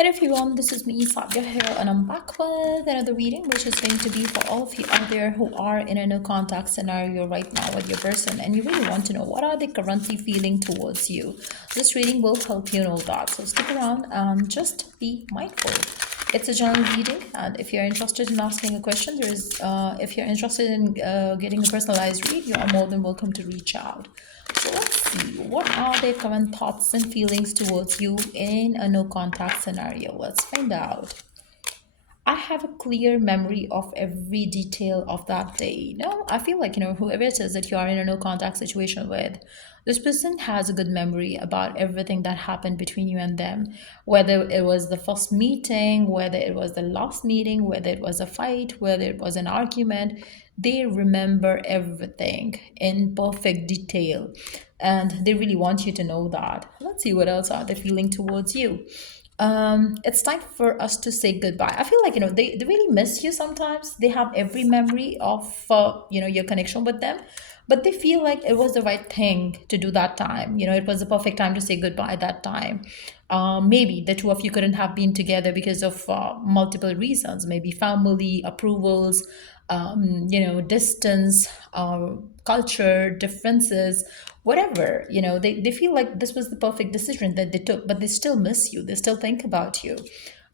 Hello everyone, this is me, Sadia here, and I'm back with another reading, which is going to be for all of you out there who are in a no contact scenario right now with your person, and you really want to know what are they currently feeling towards you. This reading will help you know that. So stick around and just be mindful. It's a general reading, and if you're interested in asking a question, if you're interested in getting a personalized read, you are more than welcome to reach out. So let's see, what are their current thoughts and feelings towards you in a no contact scenario? Let's find out. I have a clear memory of every detail of that day. No, I feel like, whoever it is that you are in a no contact situation with, this person has a good memory about everything that happened between you and them. Whether it was the first meeting, whether it was the last meeting, whether it was a fight, whether it was an argument, they remember everything in perfect detail. And they really want you to know that. Let's see what else are they feeling towards you. It's time for us to say goodbye. I feel like, they really miss you sometimes. They have every memory of, your connection with them, but they feel like it was the right thing to do that time. It was the perfect time to say goodbye that time. Maybe the two of you couldn't have been together because of multiple reasons, maybe family approvals, distance, culture differences, whatever. They feel like this was the perfect decision that they took, but they still miss you. They still think about you.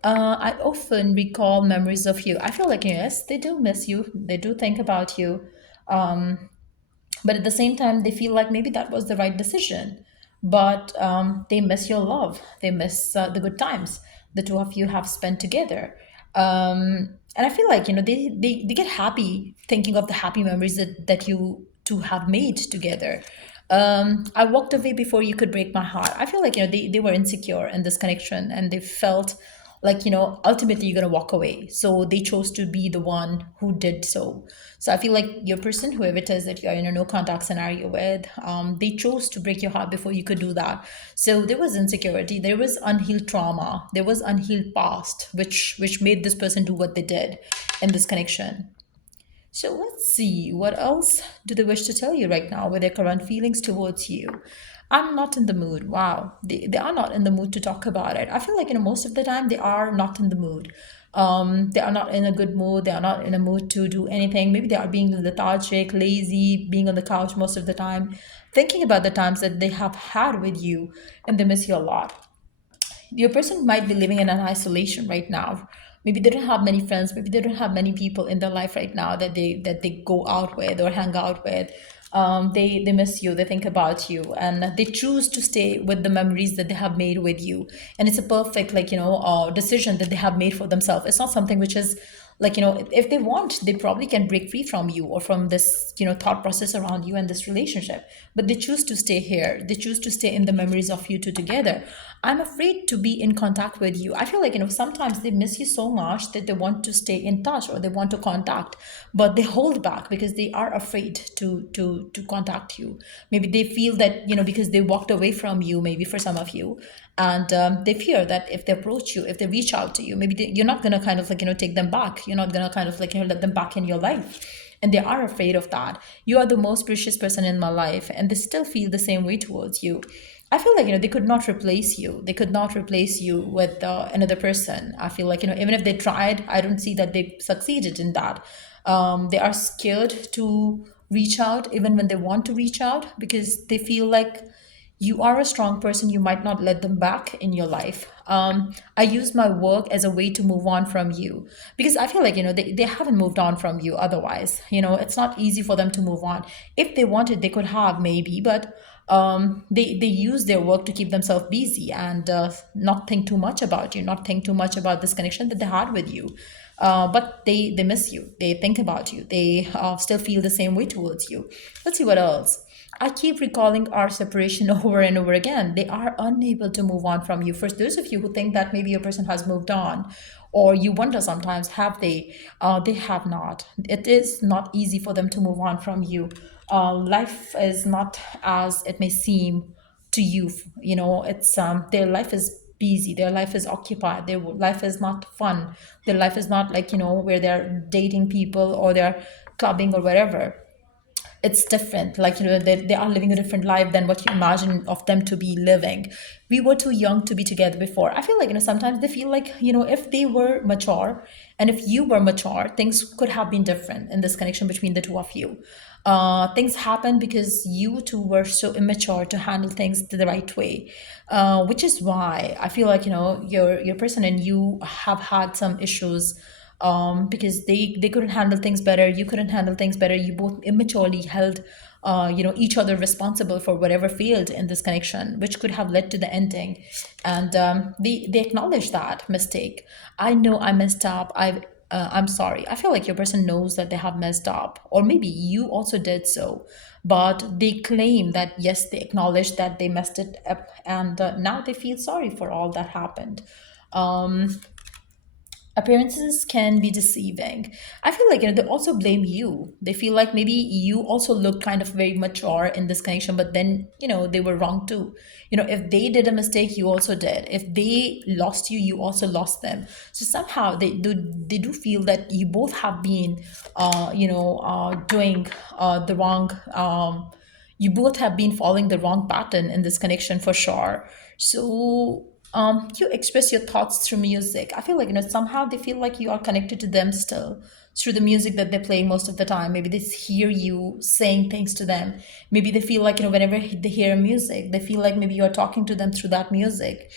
I often recall memories of you. I feel like, yes, they do miss you. They do think about you. But at the same time, they feel like maybe that was the right decision. But they miss your love. They miss the good times the two of you have spent together. And I feel like, they get happy thinking of the happy memories that you two have made together. I walked away before you could break my heart. I feel like, they were insecure in this connection, and they felt like, ultimately you're going to walk away, so they chose to be the one who did so. So I feel like your person, whoever it is that you're in a no contact scenario with, they chose to break your heart before you could do that. So there was insecurity, there was unhealed trauma, there was unhealed past, which made this person do what they did in this connection. So let's see, what else do they wish to tell you right now with their current feelings towards you? I'm not in the mood. Wow. They are not in the mood to talk about it. I feel like, most of the time they are not in the mood. They are not in a good mood. They are not in a mood to do anything. Maybe they are being lethargic, lazy, being on the couch most of the time, thinking about the times that they have had with you, and they miss you a lot. Your person might be living in an isolation right now. Maybe they don't have many friends, maybe they don't have many people in their life right now that they go out with or hang out with. They miss you, they think about you, and they choose to stay with the memories that they have made with you. And it's a perfect, like, decision that they have made for themselves. It's not something which is like, if they want, they probably can break free from you or from this, thought process around you and this relationship, but they choose to stay here. They choose to stay in the memories of you two together. I'm afraid to be in contact with you. I feel like, sometimes they miss you so much that they want to stay in touch or they want to contact, but they hold back because they are afraid to contact you. Maybe they feel that, because they walked away from you, maybe for some of you, and they fear that if they approach you, if they reach out to you, maybe you're not going to kind of like, take them back. You're not going to kind of like, let them back in your life, and they are afraid of that. You are the most precious person in my life, and they still feel the same way towards you. I feel like, they could not replace you. They could not replace you with another person. I feel like, even if they tried, I don't see that they succeeded in that. They are scared to reach out even when they want to reach out, because they feel like you are a strong person. You might not let them back in your life. I use my work as a way to move on from you, because I feel like, they haven't moved on from you otherwise. It's not easy for them to move on. If they wanted, they could have maybe, but they use their work to keep themselves busy and not think too much about you, not think too much about this connection that they had with you. But they miss you. They think about you. They still feel the same way towards you. Let's see what else. I keep recalling our separation over and over again. They are unable to move on from you. For those of you who think that maybe your person has moved on, or you wonder sometimes, have they? They have not. It is not easy for them to move on from you. Life is not as it may seem to you. It's their life is busy, their life is occupied, their life is not fun, their life is not like, where they're dating people or they're clubbing or whatever. it's different. Like, they are living a different life than what you imagine of them to be living. We were too young to be together before. I feel like, sometimes they feel like, if they were mature and if you were mature, things could have been different in this connection between the two of you. Things happen because you two were so immature to handle things the right way, which is why I feel like, your person and you have had some issues, because they couldn't handle things better, you couldn't handle things better, you both immaturely held each other responsible for whatever failed in this connection, which could have led to the ending. And they acknowledge that mistake. I know I messed up. I'm sorry. I feel like your person knows that they have messed up, or maybe you also did so, but they claim that yes, they acknowledge that they messed it up, and now they feel sorry for all that happened. Um, Appearances can be deceiving. I feel like, they also blame you. They feel like maybe you also look kind of very mature in this connection, but then, they were wrong too. If they did a mistake, you also did. If they lost you, you also lost them. So somehow they do feel that you both have been doing the wrong, you both have been following the wrong pattern in this connection for sure. So you express your thoughts through music. I feel like, somehow they feel like you are connected to them still through the music that they play most of the time. Maybe they hear you saying things to them. Maybe they feel like, whenever they hear music, they feel like maybe you are talking to them through that music,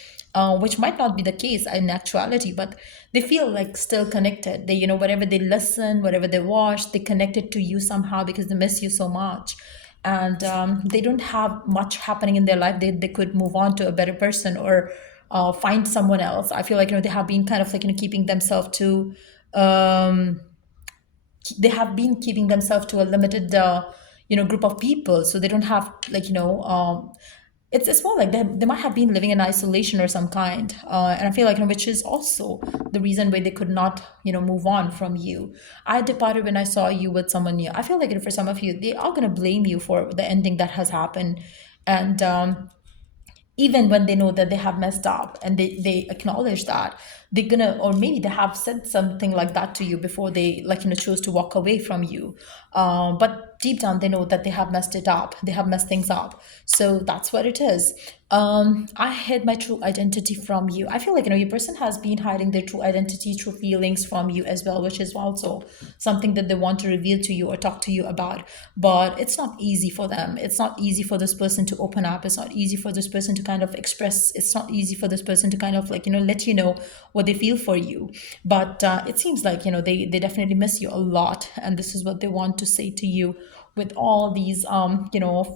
which might not be the case in actuality, but they feel like still connected. They, whatever they listen, whatever they watch, they connected to you somehow because they miss you so much. And they don't have much happening in their life. They could move on to a better person, or find someone else. I feel like, they have been kind of like, keeping themselves to, um, they have been keeping themselves to a limited group of people, so they don't have like, it's more like they might have been living in isolation or some kind, and I feel like, which is also the reason why they could not move on from you. I departed when I saw you with someone new. I feel like, for some of you, they are going to blame you for the ending that has happened. And even when they know that they have messed up and they acknowledge that, they're gonna, or maybe they have said something like that to you before they, like, choose to walk away from you. But deep down they know that they have messed it up, they have messed things up. So that's what it is. I hid my true identity from you. I feel like, your person has been hiding their true identity, true feelings from you as well, which is also something that they want to reveal to you or talk to you about. But it's not easy for them. It's not easy for this person to open up. It's not easy for this person to kind of express. It's not easy for this person to kind of like, let you know what they feel for you. But it seems like, they definitely miss you a lot. And this is what they want to say to you with all these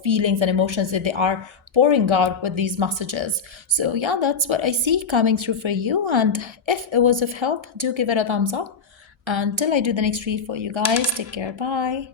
feelings and emotions that they are pouring out with these messages. So yeah, that's what I see coming through for you. And if it was of help, do give it a thumbs up. Until I do the next read for you guys, take care. Bye.